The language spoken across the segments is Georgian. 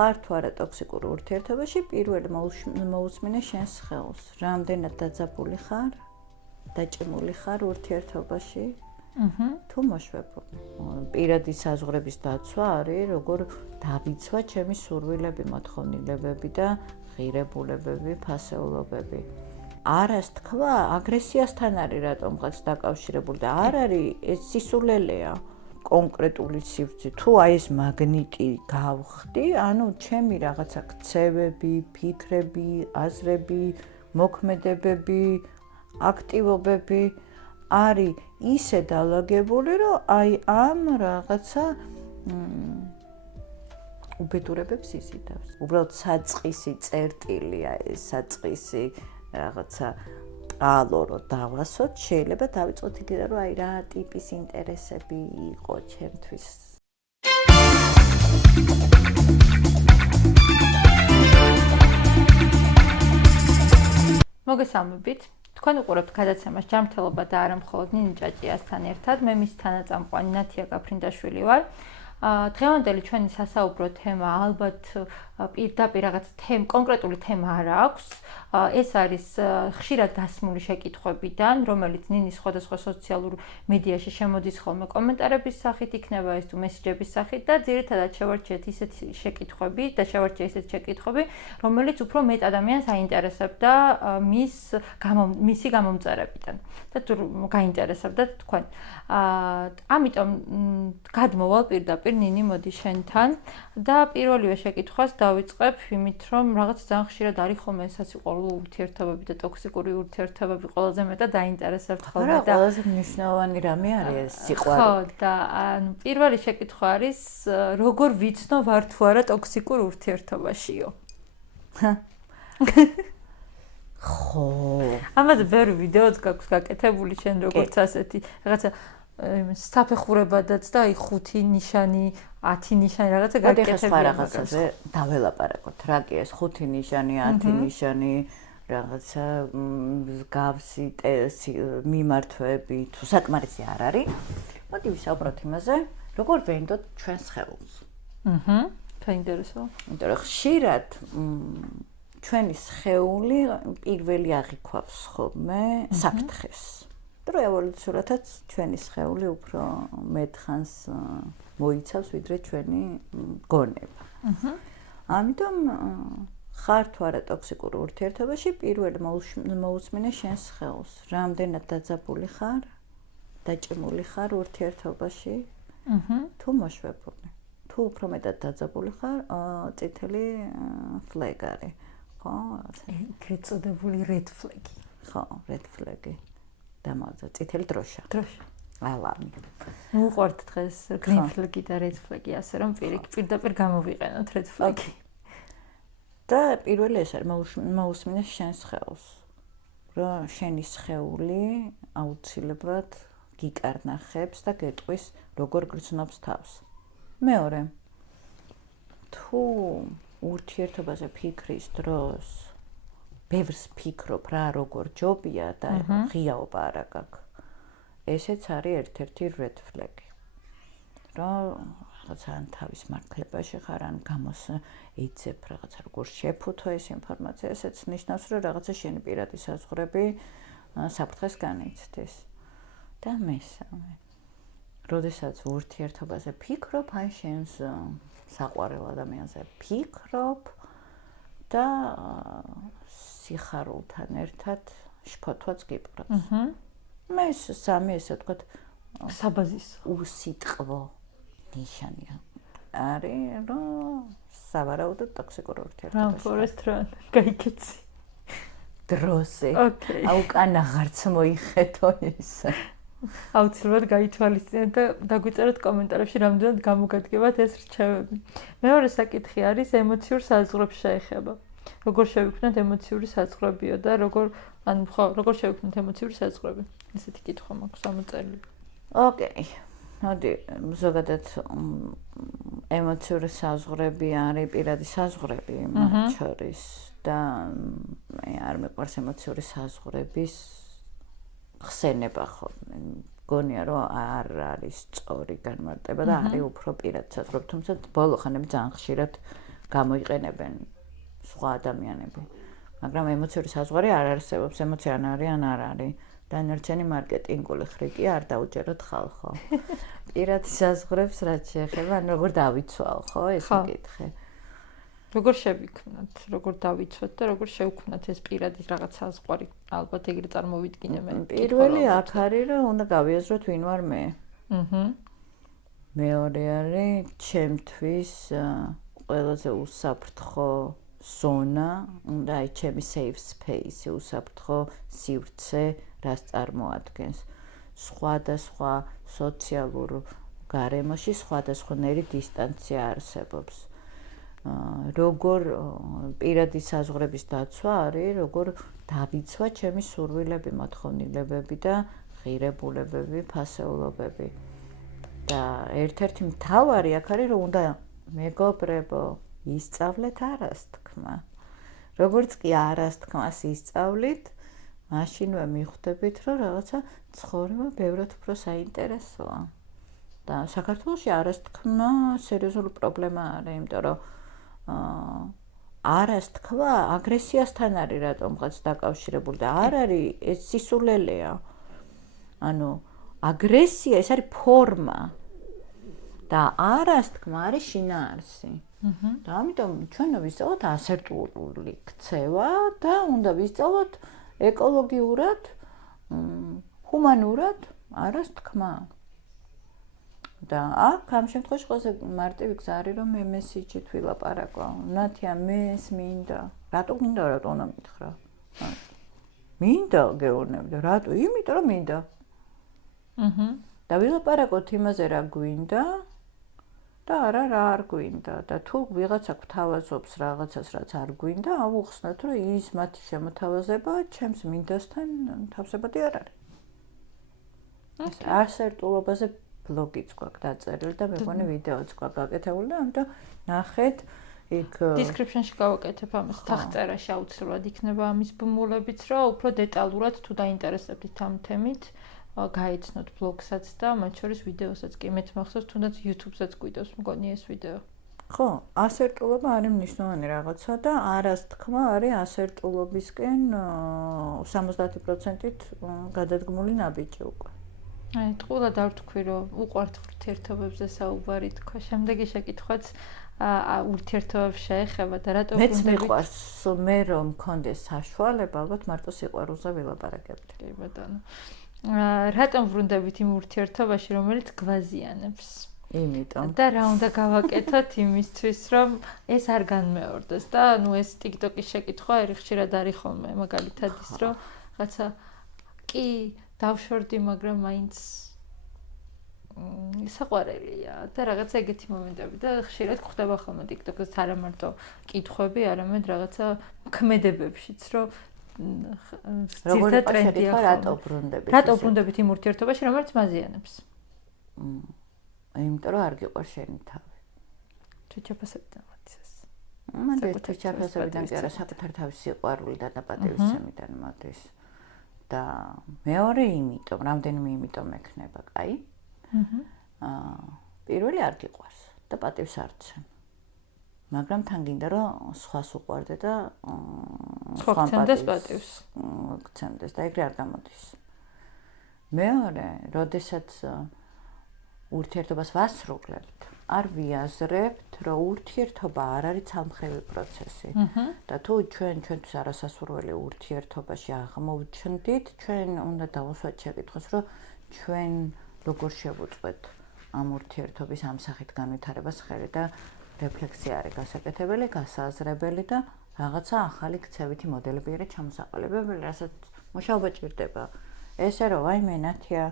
ხარ თუ არა ტოქსიკურ ურთიერთობაში, პირველი მოусმინე შენს ხელს. რამდენად დაძაბული ხარ, დაჭიმული ხარ ურთიერთობაში? თუ მოშვებული. პირადი საზღვრების დაცვა არის, როგორ დავიცვა ჩემი სურვილები, მოთხოვნილებები და ღირებულებები, ფასეულობები. არას თქვა, აგრესიასთან არის რატომღაც დაკავშირებული და არ არის ეს სისულელეა. კონკრეტული სივრცე თუ აი ეს მაგნიტი გავხდი, ანუ ჩემი რაღაცა ქცევები, ფიქრები, აზრები, მოქმედებები, აქტივობები არის ისე დალაგებული, რომ აი ამ რაღაცა უბედურებებს იზიდავს. უბრალოდ საწყისი წერტილია ეს საწყისი რაღაცა ალო რო დავასოთ, შეიძლება დავიწყოთ იქიდან, რომ აი რა ტიპის ინტერესები იყო ჩემთვის. მოგესალმებით. თქვენ უყურებთ გადაცემას ჯანმრთელობა და არა მხოლოდ ნინი ჭაჭიასთან ერთად. მე მის თანაწამყვანი ნათია გაფრინდაშვილი ვარ. დღევანდელი ჩვენი სასაუბრო თემა ალბათ პირდაპირ რაღაც კონკრეტული თემა არ აქვს. ეს არის ხშირად დასმული შეკითხვებიდან, რომელიც ნინის სხვადასხვა სოციალურ მედიაში შემოდის ხოლმე კომენტარების სახით, იქნება ეს თუ მესიჯების სახით და ძირითადად შევარჩიეთ ისეთი შეკითხვები და შევარჩიე ისეთი შეკითხვები, რომელიც უფრო მეტ ადამიანს აინტერესებდა მისი გამომწერებიდან და თუ გაინტერესებდა თქვენ. ამიტომ გადმოვალ პირდაპირ ნინი მოდი შენთან და პირველივე შეკითხვას დავიწყებ იმით, რომ რაღაც ძალიან ხშირად არის ხოლმე სასიყვარულო ურთიერთობები და ტოქსიკური ურთიერთობები ყველაზე მეტად დაინტერესებთ ხოლმე და ყველაზე მნიშვნელოვანი რამე არის ეს სიყვარული. ხო, და პირველი შეკითხვა არის, როგორ ვიცნო ვარ თუ არა ტოქსიკურ ურთიერთობაშიო? ხო. ამაზე ბევრი ვიდეოც გაქვს გაკეთებული შენ როგორც ასეთი რაღაცა საფეხურებადაც და აი 5 ნიშანი, 10 ნიშანი რაღაცა გაკეთებია რაღაცაზე დაველაპარაკოთ. რა კი ეს 5 ნიშანი, 10 ნიშანი, რაღაცა მსგავსი მიმართვები თუ საკმარისი არ არის. მოდი ვისაუბროთ იმაზე, როგორ ვენდოთ ჩვენს ხელს. საინტერესო. იმიტომ რომ ხშირად ჩვენი სხეული პირველი აღიქვავს ხოლმე საფრთხეს. რომ ევოლუციურადაც ჩვენი სხეული უფრო მეტხანს მოიცავს ვიდრე ჩვენი გონება. ამიტომ ხარ თუ არა ტოქსიკურ ურთიერთობაში, პირველი მოусმინე შენს ხელს. რამდენად დაძაბული ხარ, დაჭიმული ხარ ურთიერთობაში? თუ მოშვებული. თუ უფრო მეტად დაძაბული ხარ, წითელი ფლეგ არის. ხო, ეგრეთ წოდებული red flag-ი. ხო, red flag-ი. დამაძა წითელი დროშა. ალამი. უყვართ დღეს green flag-ი და red flag-ი, ასე რომ პირდაპირ გამოვიყენოთ red flag-ი. და პირველი ეს არის მოусმინე შენს ხელს. რომ შენი სხეული აუცილებლად გიკარნახებს და გეტყვის როგორ გრძნობს თავს. მეორე. თუ ურთიერთობაზე ფიქრის დროს ბევრს ფიქრობ რა როგორ ჯობია და ღიაობა არ აქვს. ესეც არის ერთ-ერთი red flag-ი. რომ რაღაცა ან თავის მართლებაში ხარ, ან გამოს ეცებ რაღაცა როგორ შეფუთო ეს ინფორმაცია, ესეც ნიშნავს, რომ რაღაცა შენი პირადი საზღვრები საფრთხეს განიცდის. და მესამე. როდესაც ურთიერთობაზე ფიქრობ, ან შენს საყვარელ ადამიანზე ფიქრობ და სიხარულთან ერთად შფოთვაც გიპყრობს. მე სამი ესე ვთქვათ საბაზისო უსიტყვო ნიშანია. არის რომ სავარაუდოდ ტოქსიკურ ურთიერთობაში. ფორესტ რან გაიქეცი. დროზე. აუკან აღარც მოიხედო ის. აუცილებლად გაითვალისწინეთ და დაგვიწეროთ კომენტარებში რამდენად გამოგადგებათ ეს რჩევები. მეორე საკითხი არის ემოციურ საზღვრებს შეეხება. როგორ შევიქმნათ ემოციური საზღვრებიო და როგორ შევიქმნათ ემოციური საზღვრები? ესეთი კითხვა მაქვს ამოწერილი. ოკეი. მოდი ზოგადად ემოციური საზღვრები არის პირადი საზღვრები მათ შორის და მე არ მეყვარს ემოციური საზღვრების ხსენება ხოლმე. მგონია რომ არ არის სწორი განმარტება და არის უფრო პირად საზღვრები, თუმცა ბოლო ხანები ძალიან ხშირად გამოიყენებენ სხვა ადამიანები. მაგრამ ემოციური საზღვარი არ არსებობს, ემოცია ან არის, ან არ არის. დანარჩენი მარკეტინგული ხრიკი არ დაუჯეროთ ხალხო. პირად საზღვრებს რაც შეეხება, ანუ როგორ დავიცვალ, ხო, ეს მკითხე. როგორ შევიქმნათ, როგორ დავიცვათ და როგორ შევქმნათ ეს პირადი რაღაც საზღვარი? ალბათ ეგრე წარმოვიდგინე მე. პირველი აქ არის, რომ უნდა გავიაზროთ ვინ ვარ მე. მეორე არის ჩემთვის ყველაზე უსაფრთხო ზონა, უნდა აი ჩემი safe space, უსაფრთხო სივრცე, რაც წარმოადგენს. სხვადასხვა სოციალურ გარემოში სხვადასხვანაირი დისტანცია არსებობს. როგორ პირადი საზღვრების დაცვა არის, როგორ დავიცვა ჩემი სურვილები, მოთხოვნილებები და ღირებულებები, ფასეულობები. და ერთ-ერთი მთავარი აქ არის, რომ უნდა მეგობრებო, ისწავლეთ არასთქმა. როგორც კი არასთქმას ისწავლით, მაშინვე მიხვდებით, რომ რაღაცა ცხოვრება ბევრად უფრო საინტერესოა. და საქართველოში არასთქმა სერიოზული პრობლემა არის, იმიტომ რომ არასთქმა აგრესიასთან არის რატომღაც დაკავშირებული და არ არის ეს სისულელეა. ანუ აგრესია ეს არის ფორმა და არასთქმა არის შინაარსი. და ამიტომ ჩვენ ვისწავლოთ ასერტული ქცევა და უნდა ვისწავლოთ ეკოლოგიურად, ჰუმანურად არასთქმა. და აქ ამ შემთხვევაში ყველაზე მარტივი გზა არის, რომ მე მესიჯით ვილაპარაკო. ნათია, მეს მინდა. რატო მინდა, რატო უნდა მითხრა? მინდა გეუბნები და რატო? იმიტომ რომ მინდა. და ვილაპარაკოთ იმაზე, რა გვინდა და არა რა არ გვინდა. და თუ ვიღაცა გვთავაზობს რაღაცას, რაც არ გვინდა, ავუხსნათ, რომ ის მათი შემოთავაზება ჩემს მინდასთან თავსებადი არ არის. ეს ასერტულობაზე ბლოგიც გვაქვს დაწერილი და მეგონი ვიდეოც გვაქვს გაკეთებული და ამიტომ ნახეთ იქ description-ში გავაკეთებ ამას თახწერაში აუცილებლად იქნება ამის ბმულებიც, რომ უფრო დეტალურად თუ დაინტერესებთ ამ თემით, გაიცნოთ ბლოგსაც და მათ შორის ვიდეოსაც კი მეც მახსოვს, თუნდაც YouTube-საც გვიდევს მგონი ეს ვიდეო. ხო, ასერტულობა არის მნიშვნელოვანი რაღაცა და არასთქმა არის ასერტულობისკენ 70%-ით გადადგმული ნაბიჯი უკვე. აი, თყულა დავთქვი, რომ უყვართ ურთიერთობებზე საუბარი თქვა. შემდეგი შეკითხვაც ურთიერთობებს შეეხება და რატო მეც მიყვარს, მე რომ მქონდეს საშუალება, ალბათ მარტო სიყვარულზე ვილაპარაკებდი. კი ბატონო. რატომ ვრუნდებით იმ ურთიერთობაში, რომელიც გვაზიანებს? იმიტომ. და რა უნდა გავაკეთოთ იმისთვის, რომ ეს არ განმეორდეს და ნუ ეს TikTok-ის შეკითხვა ხშირად არის ხოლმე, მაგალითად ის, რომ რაღაცა კი დავშორდი, მაგრამ მაინც საყვარელია და რაღაცა ეგეთი მომენტები და ხშირად გვხდება ხოლმე TikTok-ს არა მარტო კითხვები, არამედ რაღაცა ქმედებებშიც, რომ როგორი ტრენდია რატო ბრუნდებით? რატო ბრუნდებით იმ ურთიერთობაში, რომელიც მაზიანებს? იმიტომ რომ არ გიყვარს შენი თავი. ჩაჩაფასებიდან მოდის. მანდ ჩაჩაფასებიდან კი არა, საკუთარ თავის სიყვარული და დაპატევისცემიდან მოდის. და მეორე იმიტომ, რამდენიმე იმიტომ ექნება, კაი? პირველი არ გიყვარს და პატივს არ ცემ. მაგრამ თან გინდა რომ სხვას უყვარდე და სხვა პატივს გცემდეს და ეგრე არ გამოდის. მეორე, როდესაც ურთიერთობას ვასრულებთ, არ ვიაზრებთ, რომ ურთიერთობა არ არის ცალმხრივი პროცესი. და თუ ჩვენთვის არასასურველი ურთიერთობაში აღმოვჩნდით, ჩვენ უნდა დავუსვათ შეკითხვას, რომ ჩვენ როგორ შევუწყვეთ ამ ურთიერთობის ამ სახით განვითარებას ხელი და რეფლექსია არის გასაკეთებელი, გასააზრებელი და რაღაცა ახალი ქცევითი მოდელები არის ჩამოსაყალიბებელი, რასაც მუშაობა ჭირდება. ესე რომ აი მე ნათია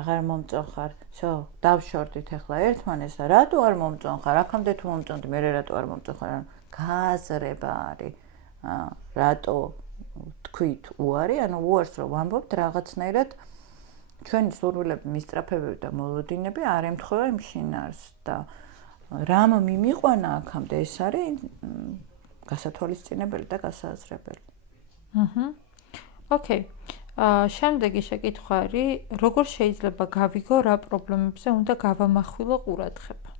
აღარ მომწონ ხარ, всё, დავშორდით ახლა ერთმანეს და რატო არ მომწონ ხარ? აქამდე თუ მომწონდი, მე რატო არ მომწონ ხარ? გააზრება არის. რატო თქვით უარი, ანუ უარს რომ ვამბობთ რაღაცნაირად ჩვენი სურვილები, მისწრაფებები და მოლოდინები არ ემთხვევა იმ შინაარსს და რამ მიმიყვანა აქამდე ეს არის გასათვალისწინებელი და გასააზრებელი. ოკეი. შემდეგი შეკითხვა არის, როგორ შეიძლება გავიგო რა პრობლემებზე უნდა გავამახვილო ყურადღება?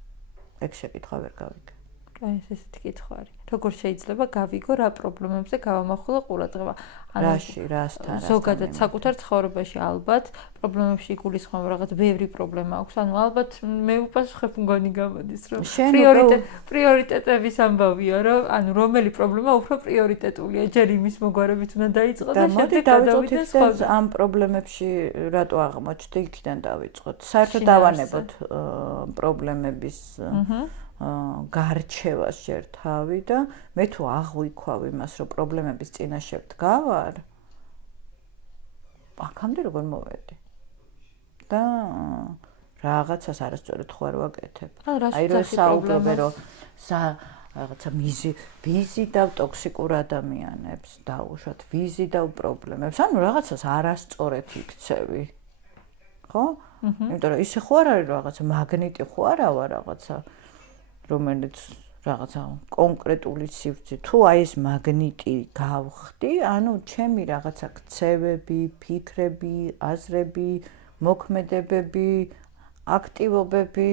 ეგ შეკითხვა ვერ გავიგე. აი ესეთი კითხვა არის. როგორ შეიძლება გავიგო რა პრობლემებზე გავამახვილო ყურადღება? რასთან ზოგადად საკუთარ ცხოვრებაში ალბათ პრობლემებში იგულისხმება რაღაც ბევრი პრობლემა აქვს. ანუ ალბათ მე უპასუხებ მგონი გამოდის, რომ პრიორიტეტების ამბავია, რომ ანუ რომელი პრობლემა უფრო პრიორიტეტულია, ჯერ იმის მოგვარებით უნდა დაიწყო და შემდეგ გადავიდე სხვაზე. ამ პრობლემებში რატო აღმოჩნდი, იქიდან დავიწყოთ. საერთოდ დავანებოთ პრობლემების გარჩევას ჯერ თავი და მე თუ აღვიქვავ იმას, რომ პრობლემების წინაშე ვდგავარ, აქამდე როგორ მოვედი? და რაღაცას არასწორად ხო არ ვაკეთებ. აი რომ საუბრობე, რომ რაღაცა ვიზიდავ ტოქსიკურ ადამიანებს, დაუშვათ, ვიზიდავ პრობლემებს, ანუ რაღაცას არასწორად იქცევი. ხო? იმიტომ რომ ისე ხო არ არის რაღაცა მაგნიტი ხო არა ვარ რაღაცა რომელიც რაღაცა კონკრეტული სივრცე თუ აი ეს მაგნიტი გავხდი, ანუ ჩემი რაღაცა ქცევები, ფიქრები, აზრები, მოქმედებები, აქტივობები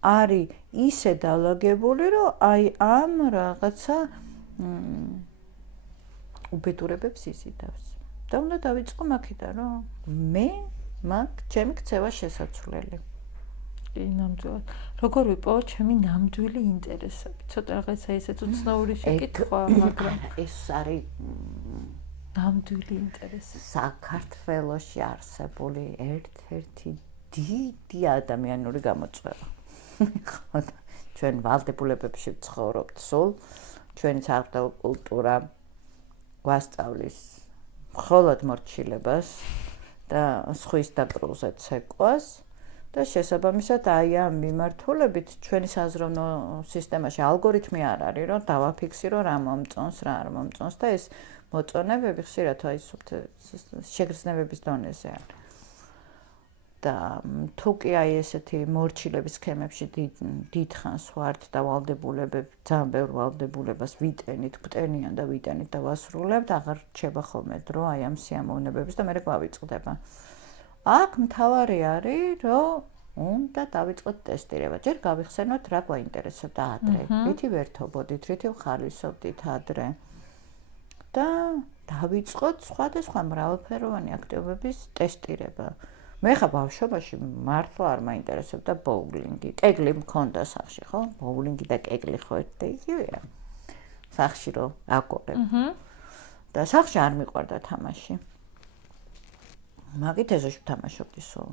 არის ისე დალაგებული, რომ აი ამ რაღაცა უბედურებებს იზიდავს. და უნდა დავიწყო მაქედან, რომ მე მაგ ჩემი ქცევა შესაძლებელი. ნამდვილად. როგორ ვიპოვო ჩემი ნამდვილი ინტერესები? ცოტა რაღაცა ესეც უცნაური შეკითხვა, მაგრამ ეს არის ნამდვილი ინტერესი. საქართველოში არსებული ერთ-ერთი დიდი ადამიანური გამოწვევა. ხო, ჩვენ ვალდებულებებში ვცხოვრობთ სულ, ჩვენი საღვთო კულტურა გვასწავლის მხოლოდ მორჩილებას და სხვის დაკრუვზე ცეკვას. და შესაბამისად აი ამ მიმართულებით ჩვენი საზროვნო სისტემაში ალგორითმი არ არის, რომ დავაფიქსირო რა მომწონს, რა არ მომწონს და ეს მოწონებები ხშირად აი შეგრძნებების დონეზე არის. და თუ კი აი ესეთი მორჩილების სქემებში დიდხანს ვართ და ვალდებულებები, ძალიან ბევრ ვალდებულებას ვიტენით, გვტენიან და ვიტენით და ვასრულებთ, აღარ რჩება ხოლმე დრო აი ამ სიამოვნებების და მე გვავიწყდება. აქ მთავარი არის, რომ უნდა დავიწყოთ ტესტირება. ჯერ გავიხსენოთ რა გვაინტერესებდა ადრე. რითი ვერთობოდით, რითი ვხარვისობდით ადრე. და დავიწყოთ სხვადასხვა მრავალფეროვანი აქტივობების ტესტირება. მე ხა ბავშვობაში მართლა არ მაინტერესებდა ბოულინგი. კეგლი მქონდა სახში, ხო? ბოულინგი და კეგლი ხო ერთ და იგივეა. სახში რომ აკორებ. და სახში არ მიყვარდა თამაში. მაგით ეზოში ვთამაშობდი სულ.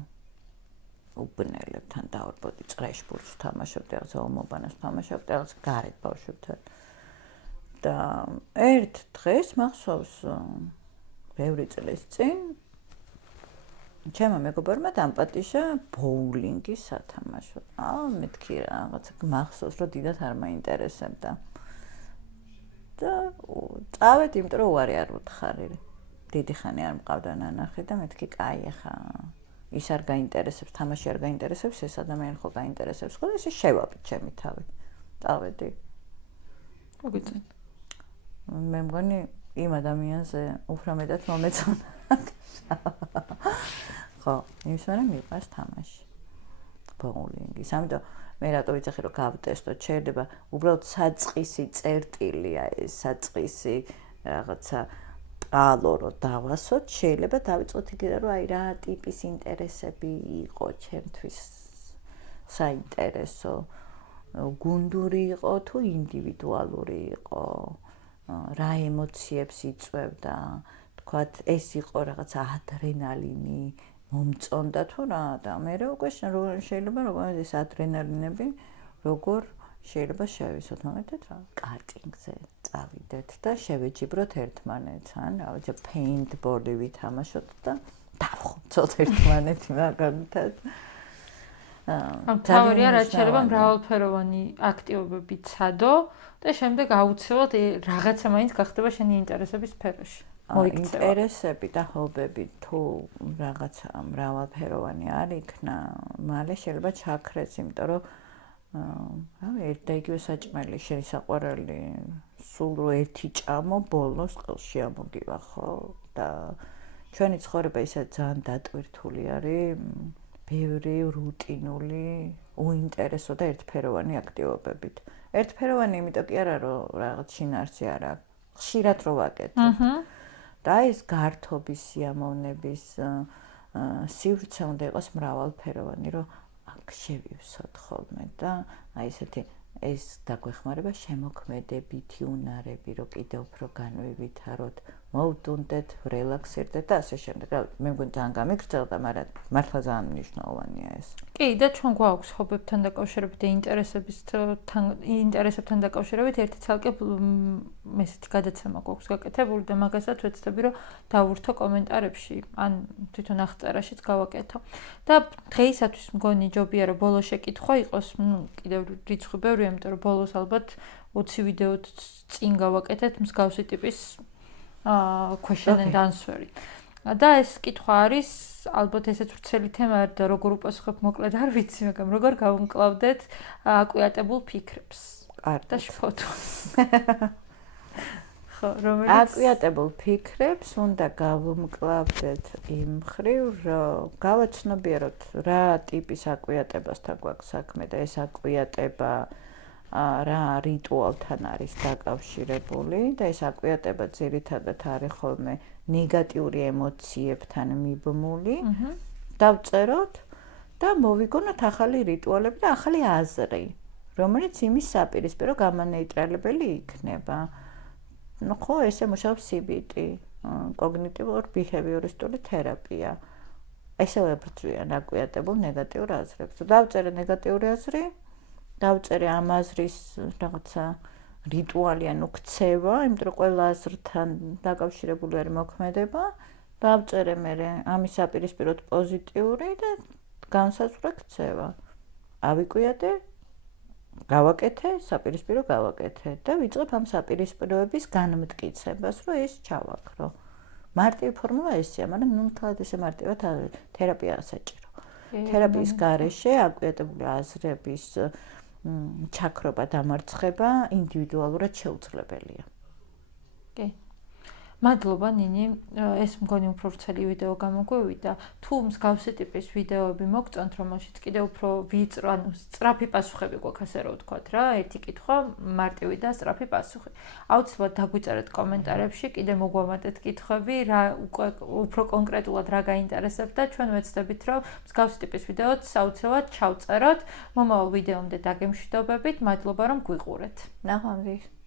უბნელებთან დავარბოდი, წრეშბურთს ვთამაშობდი, რაღაცა ომობანას ვთამაშობდი, რაღაცა გარეთ ბავშვებთან. და ერთ დღეს მახსოვს ბევრი წლის წინ ჩემო მეგობარმა დამპატიშა ბოულინგის სათამაშო. მეთქი რაღაცა მახსოვს, რომ დიდად არ მაინტერესებდა. და წავედი, იმიტომ რომ უარი არ ვუთხარი. დიდი ხანი არ მყავდა ნანახი და მეთქი, კაი, ახლა ის არ გაინტერესებს, თამაში არ გაინტერესებს, ეს ადამიანი ხო გაინტერესებს, ხო ესე შევაბი ჩემი თავი. წავედი. მოგიწევ. მე მგონი იმ ადამიანზე უფრო მეტად მომეწონა. ხო, იმის მერე მიყვარს თამაში. ბოულინგის. ამიტომ მე რატო ვიცახი რომ გავტესტო, შეიძლება უბრალოდ საწყისი წერტილია ეს საწყისი რაღაცა ალო რომ დავასოთ, შეიძლება დავიწყოთ იქიდან რომ აი რა ტიპის ინტერესები იყო ჩემთვის საინტერესო, გუნდური იყო თუ ინდივიდუალური იყო, რა ემოციებს იწვევდა, თქვათ ეს იყო რაღაცა ადრენალინი, მომწონდა თუ რა და მე უკვე შეიძლება როგორ ეს ადრენალინები როგორ შეიძლება შევისოთ მომენტად რა კარტინგზე წავიდეთ და შევეჯიბროთ ერთმანეთს ან რა ვიცი პეინტბოლი ვითამაშოთ და დავხოცოთ ერთმანეთი მაგალითად თავია რაც შეიძლება მრავალფეროვანი აქტივობები ცადო და შემდეგ აუცილებლად რაღაცა მაინც გახდება შენი ინტერესების სფეროში. ინტერესები და ჰობები თუ რაღაცა მრავალფეროვანი არ იქნა, მალე შეიძლება ჩაქრეს, იმიტომ რომ ერთ და იგივე საჭმელი შენი საყვარელი სულ რო ერთი ჭამო ბოლოს ყელში ამოგივა ხო და ჩვენი ცხოვრება ისე ძალიან დატვირთული არის ბევრი რუტინული, უინტერესო და ერთფეროვანი აქტივობებით. ერთფეროვანი იმიტომ კი არა, რომ რაღაც შინაარსი არ აქვს. ხშირად რო ვაკეთებ. და ეს გართობის სიამოვნების სივრცე უნდა იყოს მრავალფეროვანი, რომ აქ შევივსოთ ხოლმე და აი ესეთი ეს დაგვეხმარება შემოქმედებითი უნარები, რომ კიდევ უფრო განვივითაროთ, მოვტუნდეთ, რელაქსირდეთ და ასე შემდეგ. მე მგონი ძალიან გამიგრძელდა, მაგრამ მართლა ძალიან მნიშვნელოვანია ეს. კი, და ჩვენ გვაქვს ჰობებთან დაკავშირებით და ინტერესებთან დაკავშირებით ერთი ცალკე ესეთი გადაცემა გვაქვს გაკეთებული და მაგასაც ვეცდები, რომ დავურთო კომენტარებში, ან თვითონ აღწერაშიც გავაკეთო. და დღეისათვის მგონი ჯობია, რომ ბოლო შეკითხვა იყოს, კიდევ რიცხვი ბევრია, იმიტომ რომ ბოლოს ალბათ 20 ვიდეო წინ გავაკეთეთ მსგავსი ტიპის question and answer-ი. და ეს კითხვა არის, ალბათ ესეც ვრცელი თემა არის და როგორ უპასუხებ მოკლედ არ ვიცი, მაგრამ როგორ გავუმკლავდეთ აკვიატებულ ფიქრებს. და შფოთვას. ხო, რომელიც აკვიატებულ ფიქრებს უნდა გავუმკლავდეთ იმ მხრივ, რომ გავაცნობიეროთ რა ტიპის აკვიატებასთან გვაქვს საქმე და ეს აკვიატება რა რიტუალთან არის დაკავშირებული და ეს აკვიატება ძირითადად არის ხოლმე ნეგატიური ემოციებთან მიბმული. დავწეროთ და მოვიგონოთ ახალი რიტუალები და ახალი აზრი, რომელიც იმის საპირისპირო გამანეიტრალებელი იქნება. ხო, ესე მუშაობს CBT, კოგნიტიურ-ბიჰევიორისტული თერაპია. ესევე ბრძვიან აკვიატებულ ნეგატიურ აზრებს. დავწერე ნეგატიური აზრი, დავწერე ამ აზრის რაღაცა რიტუალი, ანუ ქცევა, იმიტომ რომ ყველა აზრთან დაკავშირებული არის მოქმედება. დავწერე მე ამის საპირისპიროდ პოზიტიური და განსაზღვრე ქცევა. ავიკვიატე, გავაკეთე, საპირისპირო გავაკეთე და ვიწყებ ამ საპირისპიროების განმტკიცებას, რომ ეს ჩავაქრო. მარტივი ფორმულა ესეა, მაგრამ ნუ თალად ესე მარტივად თერაპია საჭირო. თერაპიის გარეშე აკვიატებული აზრების ჩაქრობა, დამარცხება ინდივიდუალურად შეუძლებელია. კი. მადლობა ნინი, ეს მგონი უფრო ვრცელი ვიდეო გამოგვივიდა. თუ მსგავსი ტიპის ვიდეოები მოგწონთ, რომელშიც კიდევ უფრო ვიწრო, ანუ სწრაფი პასუხები გვაქვს, ასე რომ ვთქვათ რა, ერთი კითხვა, მარტივი და სწრაფი პასუხი. აუცილებლად დაგვიწერეთ კომენტარებში, კიდე მოგვამატეთ კითხვები, რა უფრო კონკრეტულად რა გაინტერესებთ და ჩვენ ვეცდებით, რომ მსგავსი ტიპის ვიდეოც აუცილებლად ჩავწეროთ. მომავალ ვიდეომდე დაგემშვიდობებით, მადლობა რომ გვიყურეთ. ნახვამდის.